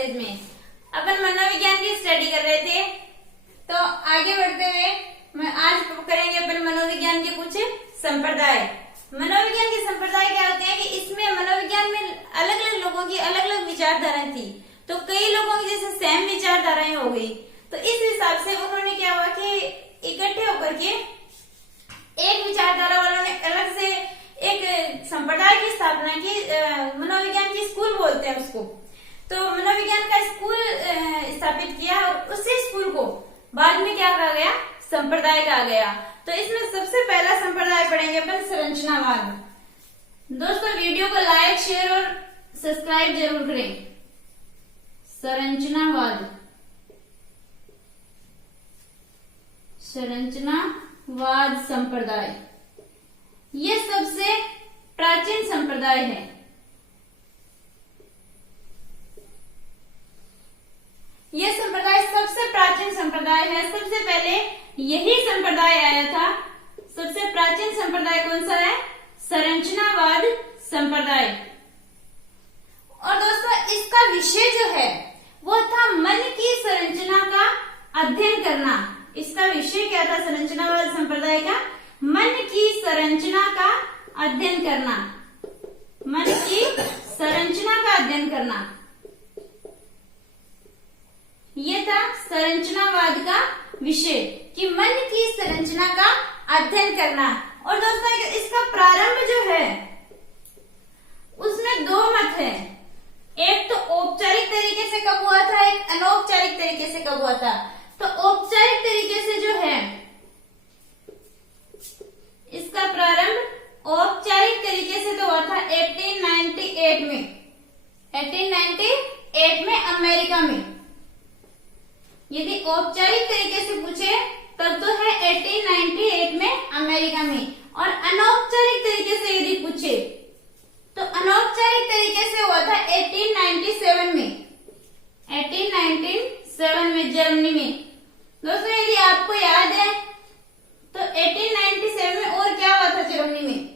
Classes में अपन मनोविज्ञान की स्टडी कर रहे थे। तो आगे बढ़ते हुए आज करेंगे अपन मनोविज्ञान के कुछ संप्रदाय। मनोविज्ञान के संप्रदाय क्या होते हैं कि इसमें मनोविज्ञान में अलग अलग लोगों की अलग अलग विचारधाराएं थी। तो कई लोगों की जैसे सेम विचारधाराएं हो गई, तो इस हिसाब से उन्होंने क्या हुआ कि इकट्ठे होकर के एक विचारधारा वालों ने अलग से एक संप्रदाय की स्थापना की। मनोविज्ञान की स्कूल बोलते हैं उसको। तो मनोविज्ञान का स्कूल स्थापित किया और उसी स्कूल को बाद में क्या कहा गया, संप्रदाय कहा गया। तो इसमें सबसे पहला संप्रदाय पढ़ेंगे अपन संरचनावाद। दोस्तों वीडियो को लाइक शेयर और सब्सक्राइब जरूर करें। संरचनावाद, संरचनावाद संप्रदाय ये सबसे प्राचीन संप्रदाय है। यह संप्रदाय सबसे प्राचीन संप्रदाय है। सबसे पहले यही संप्रदाय आया था। सबसे प्राचीन संप्रदाय कौन सा है? संरचनावाद संप्रदाय। और दोस्तों इसका विषय जो है वो था मन की संरचना का अध्ययन करना। इसका विषय क्या था संरचनावाद संप्रदाय का? मन की संरचना का अध्ययन करना। मन की संरचना का अध्ययन करना, ये था संरचनावाद का विषय कि मन की संरचना का अध्ययन करना। और दोस्तों इसका प्रारंभ जो है उसमें दो मत है। एक तो औपचारिक तरीके से कब हुआ था, एक अनौपचारिक तरीके से कब हुआ था। तो औपचारिक तरीके से जो है इसका प्रारंभ औपचारिक तरीके से तो हुआ था 1898 में। 1898 में अमेरिका में। यदि औपचारिक तरीके से पूछे तब तो है 1898 में अमेरिका में। और अनौपचारिक तरीके से यदि पूछे तो अनौपचारिक तरीके से हुआ था 1897 में। 1897 में जर्मनी में। दोस्तों यदि आपको याद है तो 1897 में और क्या हुआ था जर्मनी में?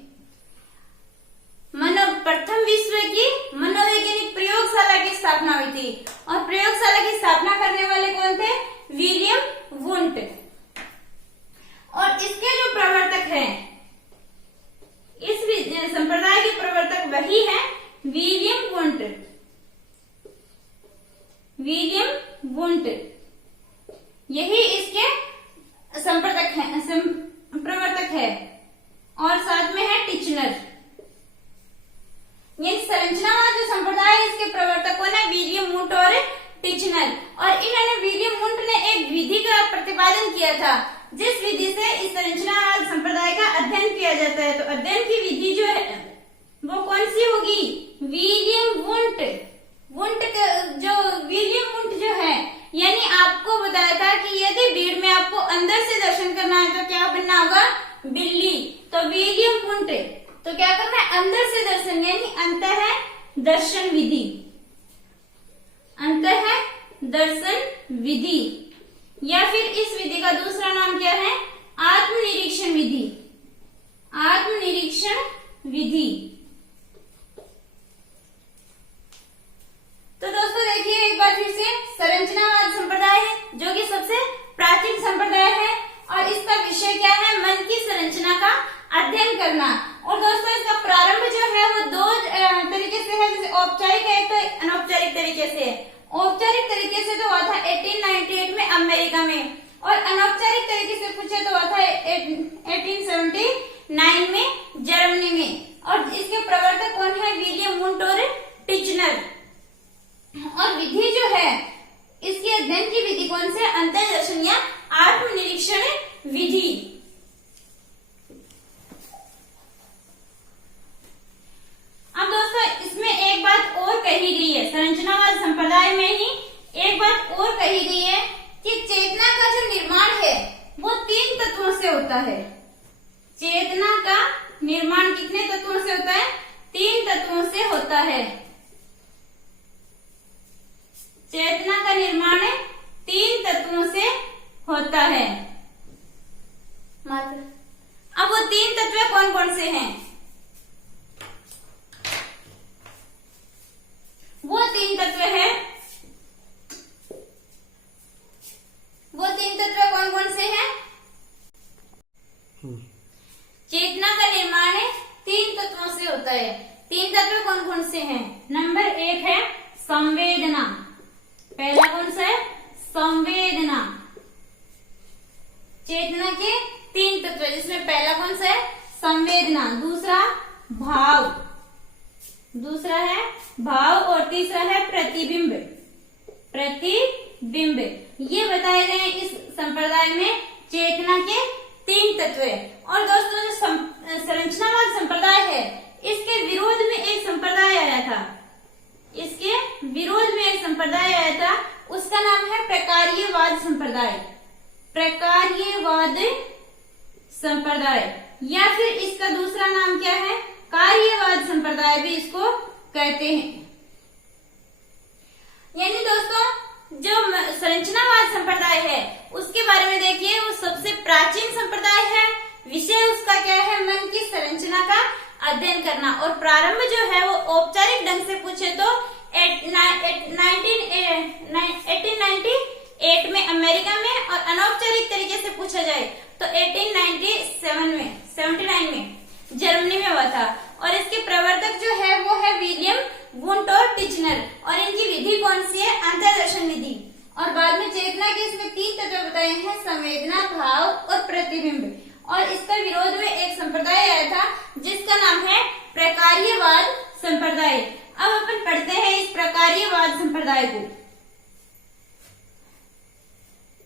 प्रथम विश्व की मनोवैज्ञानिक प्रयोगशाला की स्थापना हुई थी। और प्रयोगशाला की स्थापना करने वाले कौन थे? William Wundt. और इसके जो प्रवर्तक हैं, इस संप्रदाय के प्रवर्तक वही है विलियम वुंट। विलियम वुंट यही इसके प्रवर्तक है। और साथ में है टिचनर। ये संरचनावाद जो संप्रदाय है इसके प्रवर्तक कौन है? विलियम वुंट और टिचनर। और इन्होंने विलियम वुंट ने एक विधि का प्रतिपादन किया था जिस विधि से इस संरचनावाद संप्रदाय का अध्ययन किया जाता है। तो अध्ययन की विधि जो है वो कौन सी होगी? William Wundt. विलियम वुंट जो है, यानी आपको बताया था कि यदि भीड़ में आपको अंदर से दर्शन करना है तो क्या बनना होगा? बिल्ली। तो विलियम वुंट तो क्या करना है? अंदर से दर्शन, यानी अंतः दर्शन विधि। अंतः दर्शन विधि, या फिर इस विधि का दूसरा नाम क्या है? आत्मनिरीक्षण विधि। आत्मनिरीक्षण विधि। तो दोस्तों देखिए एक बार फिर से, संरचनावाद संप्रदाय है जो कि सबसे प्राचीन संप्रदाय है। और इसका विषय क्या है? मन की संरचना का अध्ययन करना। और दोस्तों इसका प्रारंभ जो है वो दो तरीके से है, जैसे औपचारिक है तो अनौपचारिक तरीके से। औपचारिक तरीके से तो हुआ था 1898 में अमेरिका में। और अनौपचारिक तरीके से पूछे तो हुआ था 1879 में जर्मनी में। और इसके प्रवर्तक कौन है? विलियम वुंट और टिचनर। और विधि जो है इसके अध्ययन की विधि कौन से? अंतर्दर्शन या आत्मनिरीक्षण विधि। अब दोस्तों इसमें एक बात और कही गई है, संरचनावाद संप्रदाय में ही एक बात और कही गई है कि चेतना का जो निर्माण है वो 3 तत्वों से होता है। चेतना का निर्माण कितने तत्वों से होता है? 3 तत्वों से होता है। चेतना का निर्माण 3 तत्वों से होता है। अब वो 3 तत्व कौन कौन से हैं? वो 3 तत्व है संवेदना। चेतना के 3 तत्व, जिसमें पहला कौन सा है? संवेदना, दूसरा भाव और तीसरा है प्रतिबिंब। ये बताए गए इस संप्रदाय में चेतना के 3 तत्व है। और दोस्तों, जो संरचनावाद संप्रदाय है, इसके विरोध में एक संप्रदाय आया था। उसका नाम है प्रकार्यवाद संप्रदाय, या फिर इसका दूसरा नाम क्या है? कार्यवाद संप्रदाय भी इसको कहते हैं। यानी दोस्तों, जो संरचनावाद संप्रदाय है उसके बारे में देखिए, वो सबसे प्राचीन संप्रदाय है। विषय उसका क्या है? मन की संरचना का अध्ययन करना। और प्रारंभ जो है वो औपचारिक ढंग से पूछे तो 1898 में अमेरिका में, और अनौपचारिक तरीके से पूछा जाए तो 1879 में जर्मनी में हुआ था। और इसके प्रवर्तक जो है वो है विलियम वुंट और टिचनर। और इनकी विधि कौन सी है? अंतर्दर्शन विधि। और बाद में चेतना के इसमें 3 तत्व बताए हैं, संवेदना, भाव और प्रतिबिंब। और इसका विरोध में एक संप्रदाय आया था जिसका नाम है प्रकार्यवाद संप्रदाय। अब अपन पढ़ते हैं इस प्रकार्यवाद संप्रदाय को।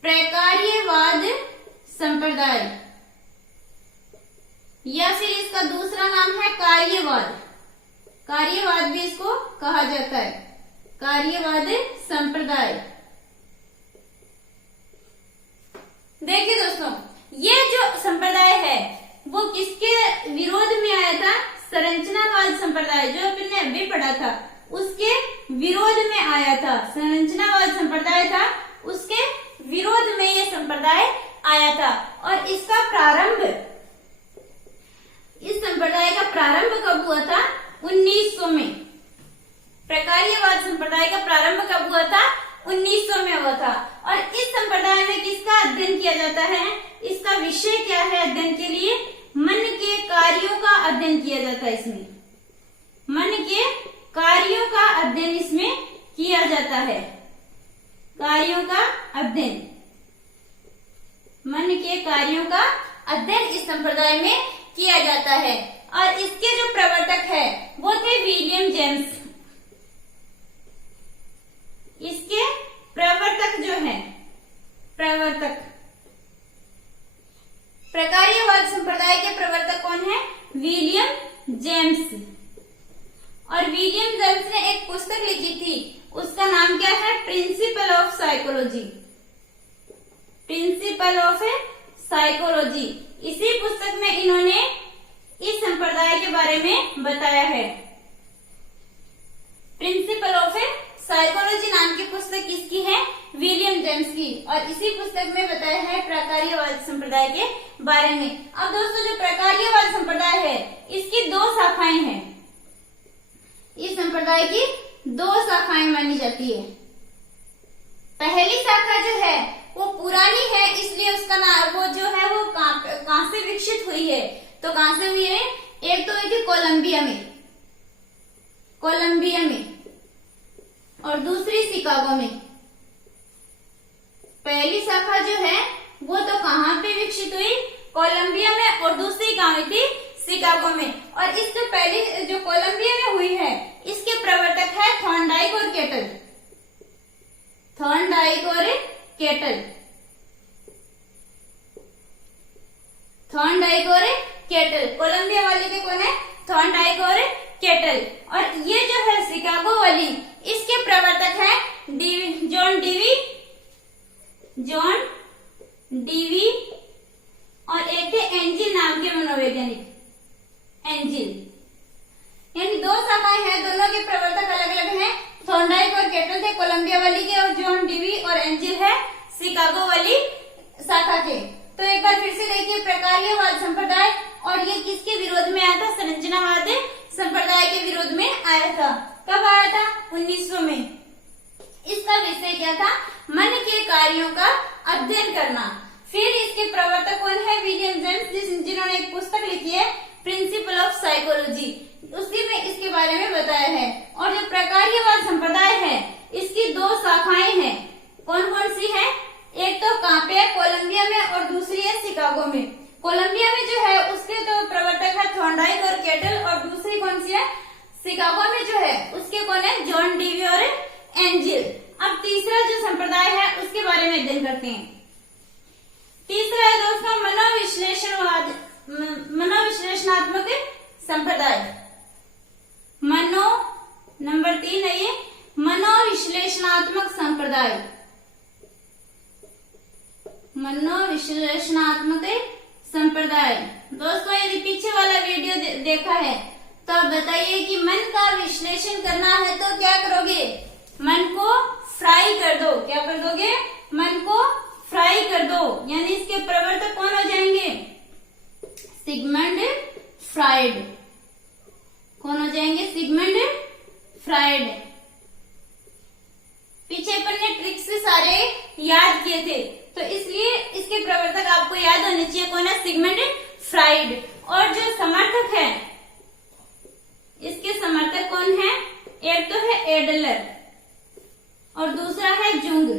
प्रकार्यवाद संप्रदाय, या फिर इसका दूसरा नाम है कार्यवाद भी इसको कहा जाता है, कार्यवाद संप्रदाय। देखिए दोस्तों, ये जो संप्रदाय है वो किसके विरोध में आया था? संरचनावाद संप्रदाय, जो अपन ने अभी पढ़ा था उसके विरोध में आया था। संरचनावाद संप्रदाय था, उसके विरोध में ये संप्रदाय आया था। और इसका प्रारंभ, इस संप्रदाय का प्रारंभ कब हुआ था? 1900 में। प्रकार्यवाद संप्रदाय का प्रारंभ कब हुआ था? 1900 में हुआ था। और इस संप्रदाय में किसका अध्ययन किया जाता है? इसका विषय क्या है अध्ययन के लिए? मन के कार्यों का अध्ययन किया जाता है। इसमें मन के कार्यों का अध्ययन इसमें किया जाता है। कार्यों का अध्ययन, मन के कार्यों का अध्ययन इस संप्रदाय में किया जाता है। और इसके जो प्रवर्तक है वो थे विलियम जेम्स। इसके प्रवर्तक जो है, प्रकार्यवाद संप्रदाय के प्रवर्तक कौन है? William James. और विलियम जेम्स ने एक पुस्तक लिखी थी, उसका नाम क्या है? Principle of psychology. इसी पुस्तक में इन्होंने इस संप्रदाय के बारे में बताया है। प्रिंसिपल ऑफ साइकोलॉजी नाम की पुस्तक किसकी है? विलियम जेम्स की। और इसी पुस्तक में बताया है प्रकार्यवाद संप्रदाय के बारे में। अब दोस्तों, जो प्रकार्यवाद संप्रदाय है इसकी 2 शाखाएं हैं। इस संप्रदाय की 2 शाखाएं मानी जाती है। पहली शाखा जो है वो पुरानी है, इसलिए उसका नाम वो जो है वो कहां से विकसित हुई है? तो कहां से हुई है? एक तो हुई थी कोलंबिया में, और दूसरी शिकागो में। पहली शाखा जो है वो तो कहां पे विकसित हुई? कोलंबिया में। और दूसरी कहां हुई थी? शिकागो में। और इससे पहले जो कोलंबिया में हुई है इसके प्रवर्तक है थॉर्नडाइक और केटल। कोलंबिया वाले के कौन है? थॉर्नडाइक और केटल। और ये जो है शिकागो वाली, इसके प्रवर्तक है जॉन डीवी और एक थे एंजिल नाम के मनोवैज्ञानिक। यानी 2 शाखाएं हैं, दोनों के प्रवर्तक अलग अलग हैं। थॉर्नडाइक और केटल थे कोलंबिया वाली के, और जॉन डीवी और एंजिल है शिकागो वाली शाखा के। तो एक बार फिर से देखिए, प्रकार्यवाद संप्रदाय, और ये किसके विरोध में आया था? संरचनावाद संप्रदाय के विरोध में आया था। कब आया था? 1900 में। इसका विषय क्या था? मन के कार्यों का अध्ययन करना। फिर इसके प्रवर्तक कौन है? विलियम जेम्स, जिन्होंने एक पुस्तक लिखी है प्रिंसिपल ऑफ साइकोलॉजी, उसी में इसके बारे में बताया है। और जो प्रकार्यवाद संप्रदाय है इसकी 2 शाखाएं हैं। कौन कौन सी है? कहाँ पे है, कोलंबिया में, और दूसरी है शिकागो में। कोलंबिया में जो है उसके तो प्रवर्तक है थॉर्नडाइक और केटल, और दूसरी कौन सी है, शिकागो में जो है उसके कौन है, जॉन डीवी और एंजिल। अब तीसरा जो संप्रदाय है उसके बारे में अध्ययन करते हैं। तीसरा है दोस्तों मनोविश्लेषणात्मक संप्रदाय। नंबर 3 है ये मनोविश्लेषणात्मक संप्रदाय। मनोविश्लेषणात्मक संप्रदाय दोस्तों, यदि पीछे वाला वीडियो देखा है तो आप बताइए कि मन का विश्लेषण करना है तो क्या करोगे, मन को फ्राई कर दो। क्या कर दोगे, मन को फ्राई कर दो, यानी इसके प्रवर्तक कौन हो जाएंगे, सिगमंड फ्राइड। कौन हो जाएंगे, सिगमंड फ्राइड। पीछे अपन ने ट्रिक्स सारे याद किए थे, तो इसलिए इसके प्रवर्तक आपको याद होने चाहिए, कौन है, सिगमंड फ्राइड। और जो समर्थक है, इसके समर्थक कौन है, एक तो है एडलर और दूसरा है जुंग।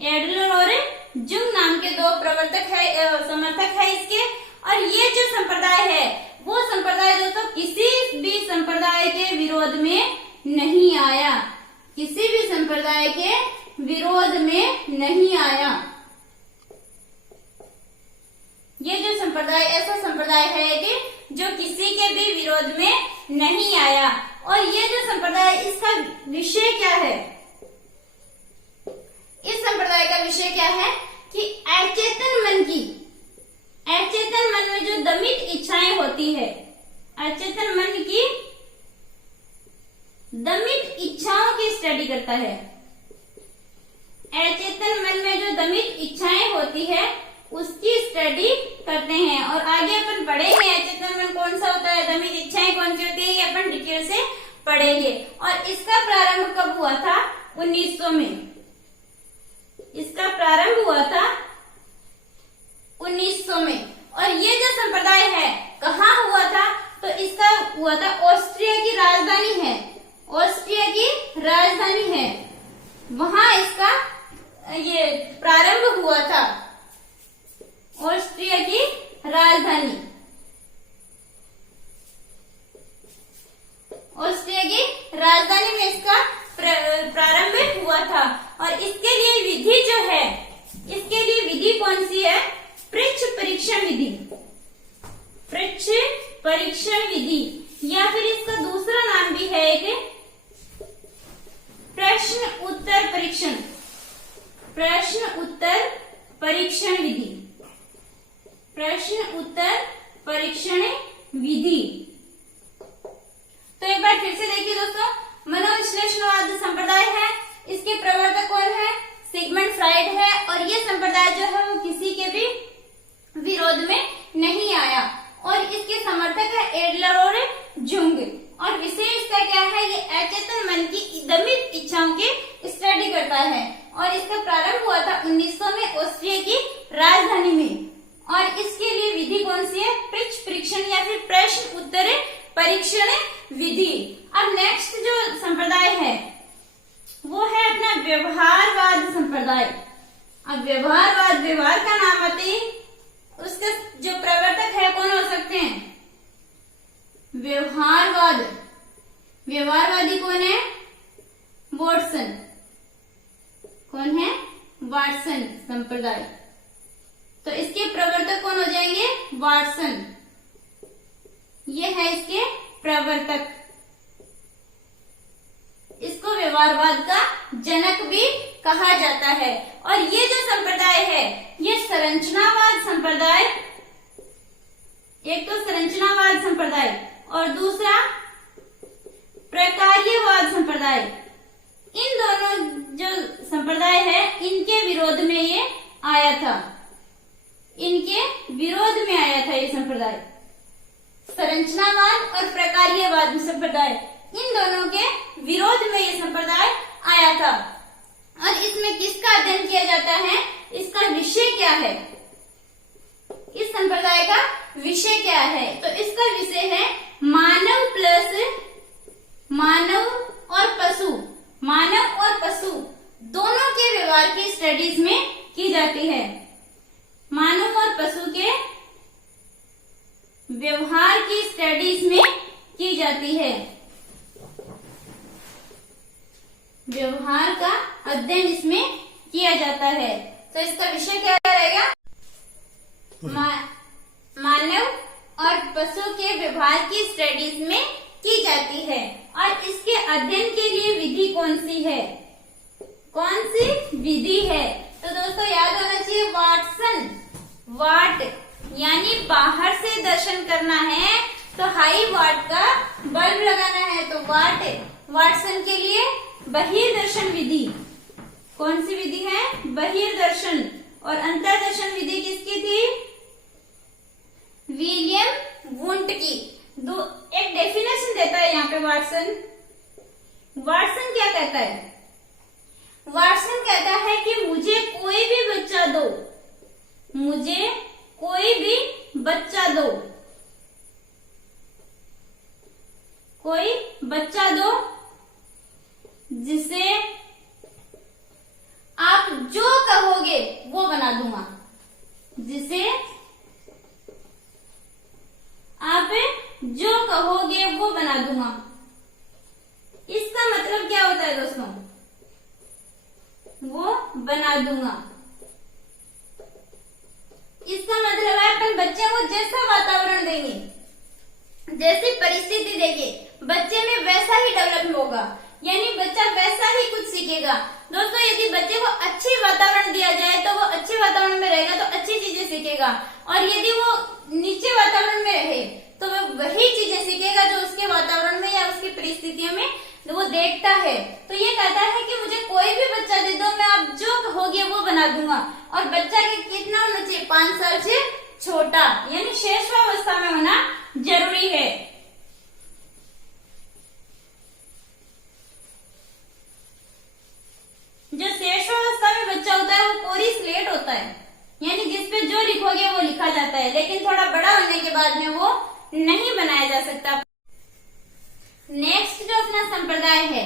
एडलर और जुंग नाम के दो प्रवर्तक है, समर्थक है इसके। और ये जो संप्रदाय है वो संप्रदाय दोस्तों किसी भी संप्रदाय के विरोध में नहीं आया, किसी भी संप्रदाय के विरोध में नहीं आया। ये जो संप्रदाय ऐसा संप्रदाय है कि जो किसी के भी विरोध में नहीं आया। और ये जो संप्रदाय, इसका विषय क्या है, इस संप्रदाय का विषय क्या है कि अचेतन मन में जो दमित इच्छाएं होती है, अचेतन मन की दमित इच्छाओं की स्टडी करता है। अचेतन मन में जो दमित इच्छाएं होती है उसकी स्टडी करते हैं। और आगे अपन पढ़ेंगे अचेतन मन कौन सा होता है, दमित इच्छाएं कौन सी होती है, ये अपन डिटेल से पढ़ेंगे। और इसका प्रारंभ कब हुआ था, 1900 में। इसका प्रारंभ हुआ था 1900 में। और ये जो संप्रदाय है कहाँ हुआ था, तो इसका हुआ था ऑस्ट्रिया की राजधानी है, ऑस्ट्रिया की राजधानी है, वहां इसका ये प्रारंभ हुआ था, ऑस्ट्रिया की राजधानी, ऑस्ट्रिया की राजधानी में इसका प्रारंभ हुआ था। और इसके लिए विधि जो है, इसके लिए विधि कौन सी है, पृच्छ परीक्षण विधि। पृच्छ परीक्षण विधि, या फिर इसका दूसरा नाम भी है एक प्रश्न उत्तर परीक्षण, प्रश्न उत्तर परीक्षण विधि, प्रश्न उत्तर परीक्षण विधि। तो एक बार फिर से देखिए दोस्तों, मनोविश्लेषणवाद संप्रदाय है, इसके प्रवर्तक कौन है, सिगमंड फ्राइड है। और ये संप्रदाय जो है वो किसी के भी विरोध में नहीं आया। और इसके समर्थक है एडलर और जुंग। और विषय इसका क्या है, ये अचेतन मन की दमित इच्छाओं की स्टडी करता है। और इसका प्रारंभ हुआ था 1900 में ऑस्ट्रिया की राजधानी में। और इसके लिए विधि कौन सी है, पृच्छ परीक्षण या फिर प्रश्न उत्तर परीक्षण विधि। अब नेक्स्ट जो संप्रदाय है वो है अपना व्यवहारवाद संप्रदाय। अब व्यवहारवाद, व्यवहार का नाम आते ही उसके जो प्रवर्तक है कौन हो सकते हैं, व्यवहारवाद। व्यवहारवादी कौन है, वाटसन। कौन है, वाटसन संप्रदाय। तो इसके प्रवर्तक कौन हो जाएंगे, वाटसन। ये है इसके प्रवर्तक। इसको व्यवहारवाद का जनक भी कहा जाता है। और ये जो संप्रदाय है ये संरचनावाद संप्रदाय, एक तो संरचनावाद संप्रदाय और दूसरा प्रकार्यवाद संप्रदाय। इन दोनों जो संप्रदाय है इनके विरोध में ये आया था, इनके विरोध में आया था ये संप्रदाय। संरचनावाद और प्रकार्यवाद संप्रदाय, इन दोनों के विरोध में ये संप्रदाय आया था। और इसमें किसका अध्ययन किया जाता है, इसका विषय क्या है, इस संप्रदाय का विषय क्या है, तो इसका विषय है मानव प्लस मानव और पशु, मानव और पशु दोनों के व्यवहार की स्टडीज में की जाती है। मानव और पशु के व्यवहार की स्टडी इसमें की जाती है। व्यवहार का अध्ययन इसमें किया जाता है। तो इसका विषय क्या रहेगा? मानव और पशु के व्यवहार की स्टडीज में की जाती है। और इसके अध्ययन के लिए विधि कौन सी है? कौन सी विधि है? तो दोस्तों याद होना चाहिए वाटसन। वाट यानी बाहर से दर्शन करना है तो हाई वाट का बल्ब लगाना है, तो वाट वाटसन के लिए बहिर्दर्शन विधि। कौन सी विधि है? बहिर्दर्शन। और अंतर्दर्शन विधि किसकी थी? विलियम वुंट की। एक डेफिनेशन देता है यहाँ पे वाटसन। वाटसन क्या कहता है? वाटसन कहता है कि मुझे कोई भी बच्चा दो, मुझे कोई भी बच्चा दो, कोई बच्चा दो जिसे आप जो कहोगे वो बना दूंगा, जिसे आप जो कहोगे वो बना दूंगा। इसका मतलब क्या होता है दोस्तों? वो बना दूंगा। इसका मतलब है अपन बच्चे को जैसा वातावरण देंगे, जैसी परिस्थिति देंगे, बच्चे में वैसा ही डेवलप होगा, यानी बच्चा वैसा ही कुछ सीखेगा। दोस्तों यदि बच्चे को अच्छे वातावरण दिया जाए तो वो अच्छे वातावरण में रहेगा तो अच्छी चीजें सीखेगा, और यदि वो नीचे वातावरण में रहे तो वो वही चीजें सीखेगा जो उसके वातावरण में या उसकी परिस्थितियों में वो देखता है। तो ये कहता है कि मुझे कोई भी बच्चा दे दो, मैं आप जो कहोगे वो बना दूंगा। और बच्चा के कितना होना चाहिए? 5 साल से छोटा, यानी शैशवावस्था में होना जरूरी है। जो शैशवावस्था में बच्चा होता है वो कोरी स्लेट होता है, यानी जिसपे जो लिखोगे वो लिखा जाता है, लेकिन थोड़ा बड़ा होने के बाद में वो नहीं बनाया जा सकता। नेक्स्ट जो अपना संप्रदाय है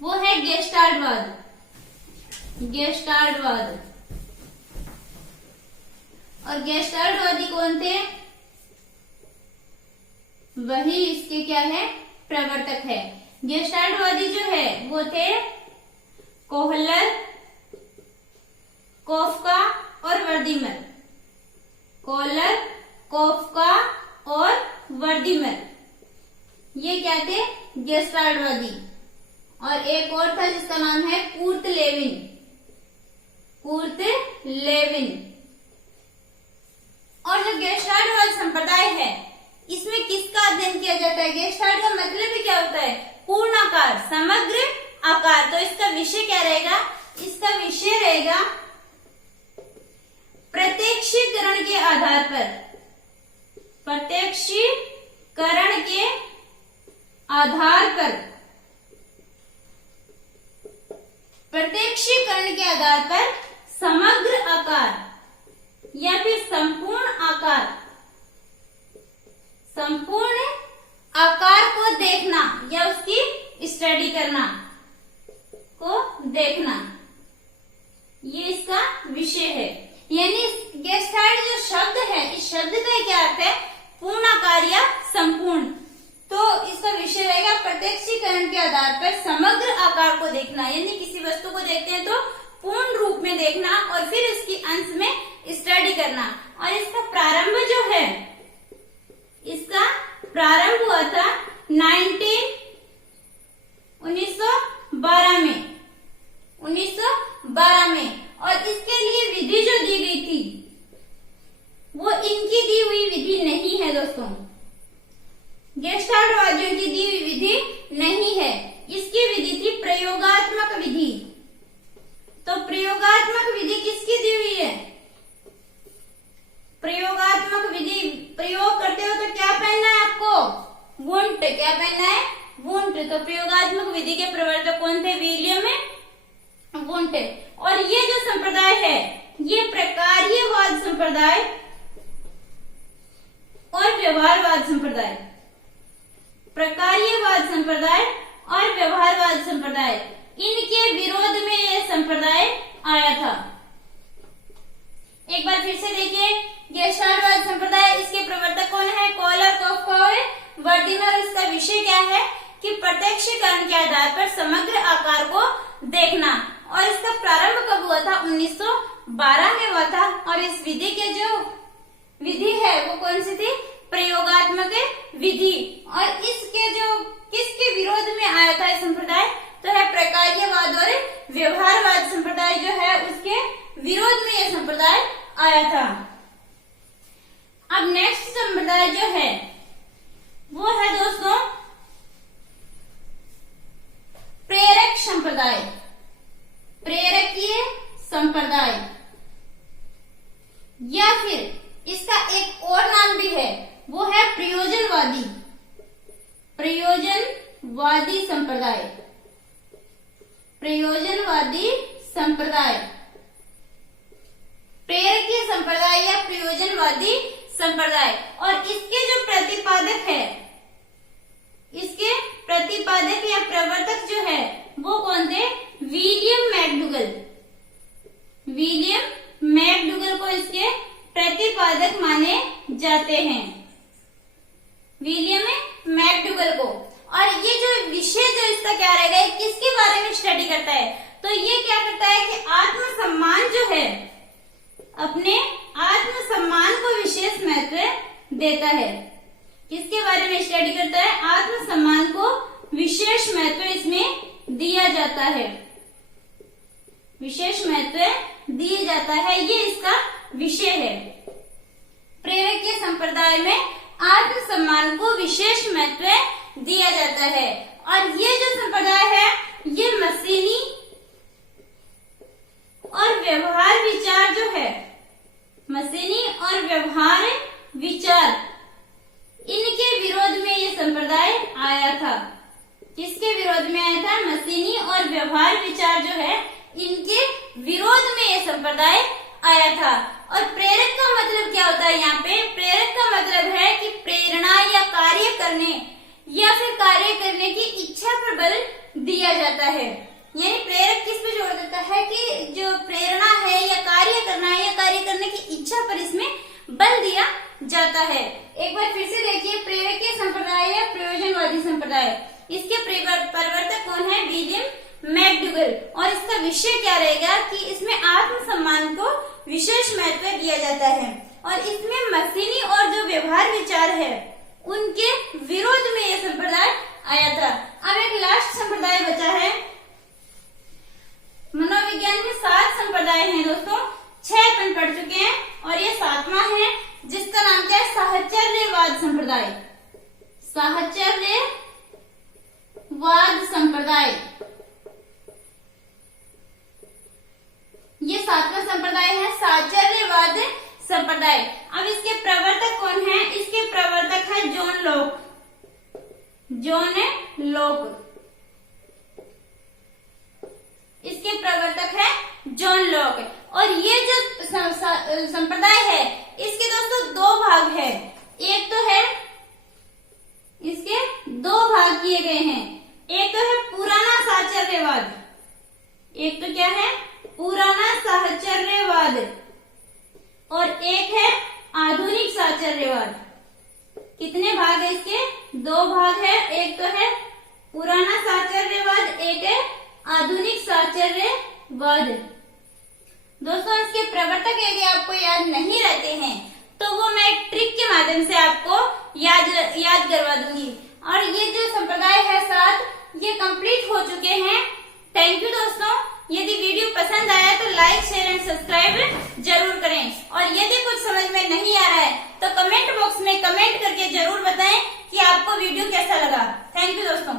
वो है गेस्टाल्टवाद। गेस्टाल्टवाद। और गेस्टाल्टवादी कौन थे? वही इसके क्या है? प्रवर्तक है। गेस्टाल्टवादी जो है वो थे कोहलर, कोफका और वर्दीमर। कोहलर, कोफका और वर्दीमर, ये क्या थे? गेस्टाल्टवादी। और एक और था जिसका नाम है कुर्ट लेविन। Kurt Lewin. और जो गेस्टाल्टवाद संप्रदाय है इसमें किसका अध्ययन किया जाता है? गेस्टाल्ट का मतलब ही क्या होता है? पूर्णाकार, समग्र आकार। तो इसका विषय क्या रहेगा? इसका विषय रहेगा प्रत्यक्षीकरण के आधार पर। प्रत्यक्षीकरण के आधार पर, प्रत्यक्षीकरण के आधार पर समग्र आकार या फिर संपूर्ण आकार, संपूर्ण आकार को देखना या उसकी स्टडी करना, को देखना, ये इसका विषय है। यानी गेस्टाल्ट जो शब्द है, इस शब्द का क्या अर्थ है? पूर्णाकार या संपूर्ण। तो इसका विषय रहेगा प्रत्यक्षीकरण के आधार पर समग्र आकार को देखना, यानी किसी वस्तु को देखते हैं तो पूर्ण रूप में देखना और फिर उसकी अंश में स्टडी करना। और इसका प्रारंभ जो है, इसका प्रारंभ हुआ था 1912 में, 1912 में। और इसके लिए विधि जो दी गई थी वो इनकी दी हुई विधि नहीं है दोस्तों, गेस्टाल्टवादियों की दी हुई विधि नहीं है। इसकी विधि थी प्रयोगात्मक विधि। तो प्रयोगात्मक विधि किसकी दी हुई है? प्रयोगात्मक विधि प्रयोग करते हो तो क्या पहनना है आपको? वुंट। क्या पहनना है? वुंट। तो प्रयोगात्मक विधि के प्रवर्तक कौन थे? William Wundt. और ये जो संप्रदाय है ये प्रकार्यवाद संप्रदाय और व्यवहारवाद संप्रदाय, प्रकार्यवाद संप्रदाय और व्यवहारवाद संप्रदाय, इनके विरोध में यह संप्रदाय आया था। एक बार फिर से देखिए, गेस्टाल्टवाद संप्रदाय, इसके प्रवर्तक कौन है? कोहलर, काफ्का और वर्दिमर। इसका विषय क्या है कि प्रत्यक्षीकरण के आधार पर समग्र आकार को देखना। और इसका प्रारंभ कब हुआ था? 1912 में हुआ था। और इस विधि के जो विधि है वो कौन सी थी? प्रयोगात्मक विधि। और इसके जो किसके विरोध में आया था ये संप्रदाय? तो है प्रकार्यवाद और व्यवहारवाद संप्रदाय जो है उसके विरोध में यह संप्रदाय आया था। अब नेक्स्ट संप्रदाय जो है वो है दोस्तों प्रेरक संप्रदाय। प्रेरकीय संप्रदाय, या फिर इसका एक और नाम भी है, वो है प्रयोजनवादी। प्रयोजनवादी संप्रदाय। प्रयोजनवादी संप्रदाय, प्रेरकीय संप्रदाय या प्रयोजनवादी संप्रदाय। और इसके जो प्रतिपादक है, इसके प्रतिपादक या प्रवर्तक जो है वो कौन थे? William McDougall. विलियम मैकडूगल को इसके प्रतिपादक माने जाते हैं, विलियम मैकडूगल को। और ये जो विषय जो इसका क्या रहेगा, किसके बारे में स्टडी करता है? तो ये क्या करता है कि आत्मसम्मान जो है, अपने आत्मसम्मान को विशेष महत्व देता है। किसके बारे में स्टडी करता है? आत्मसम्मान को विशेष महत्व इसमें दिया जाता है, विशेष महत्व दिया जाता है, ये इसका विषय है। प्रेरकीय संप्रदाय में आत्मसम्मान को विशेष महत्व दिया जाता है। और ये जो संप्रदाय है ये मशीनी और व्यवहार विचार जो है, मशीनी और व्यवहार विचार, इनके विरोध में ये संप्रदाय आया था। किसके विरोध में आया था? मशीनी और व्यवहार विचार जो है इनके विरोध में ये संप्रदाय आया था। और प्रेरक का मतलब क्या होता है? यहाँ पे प्रेरक का मतलब है कि प्रेरणा या कार्य करने या फिर कार्य करने की इच्छा पर बल दिया जाता है। यानी प्रेरक किस पे जोर देता है कि जो प्रेरणा है या कार्य करना है या कार्य करने की इच्छा पर इसमें बल दिया जाता है। एक बार फिर से देखिए, प्रेरकीय संप्रदाय या प्रयोजनवादी संप्रदाय, इसके प्रवर्तक कौन है? William McDougall. और इसका विषय क्या रहेगा कि इसमें आत्मसम्मान को विशेष महत्व दिया जाता है और इसमें मशीनी और जो व्यवहार विचार है उनके विरोध में यह संप्रदाय आया था। अब एक लास्ट संप्रदाय बचा है। मनोविज्ञान में 7 संप्रदाय हैं दोस्तों, 6 अपन पढ़ चुके हैं और ये 7वां है जिसका नाम क्या है? साहचर्यवाद संप्रदाय। साहचर्यवाद संप्रदाय, ये 7वां संप्रदाय है, साहचर्यवाद संप्रदाय। अब इसके प्रवर्तक कौन है? इसके प्रवर्तक है जॉन लॉक। जॉन लॉक इसके प्रवर्तक है जॉन लॉक। और ये जो संप्रदाय है इसके दोस्तों 2 भाग है। एक तो है, इसके 2 भाग किए गए हैं। एक तो है पुराना साहचर्यवाद, एक तो क्या है? पुराना साहचर्यवाद, और एक है आधुनिक साहचर्यवाद। कितने भाग है इसके? 2 भाग है। एक तो है पुराना साहचर्यवाद, एक है आधुनिक साहचर्यवाद। दोस्तों इसके प्रवर्तक यदि आपको याद नहीं रहते हैं तो वो मैं एक ट्रिक के माध्यम से आपको याद करवा दूंगी। और ये जो संप्रदाय है 7, ये कंप्लीट हो चुके हैं। थैंक यू दोस्तों। यदि वीडियो पसंद आया तो लाइक, शेयर एंड सब्सक्राइब जरूर करें। और यदि कुछ समझ में नहीं आ रहा है तो कमेंट बॉक्स में कमेंट करके जरूर बताएं कि आपको वीडियो कैसा लगा। थैंक यू दोस्तों।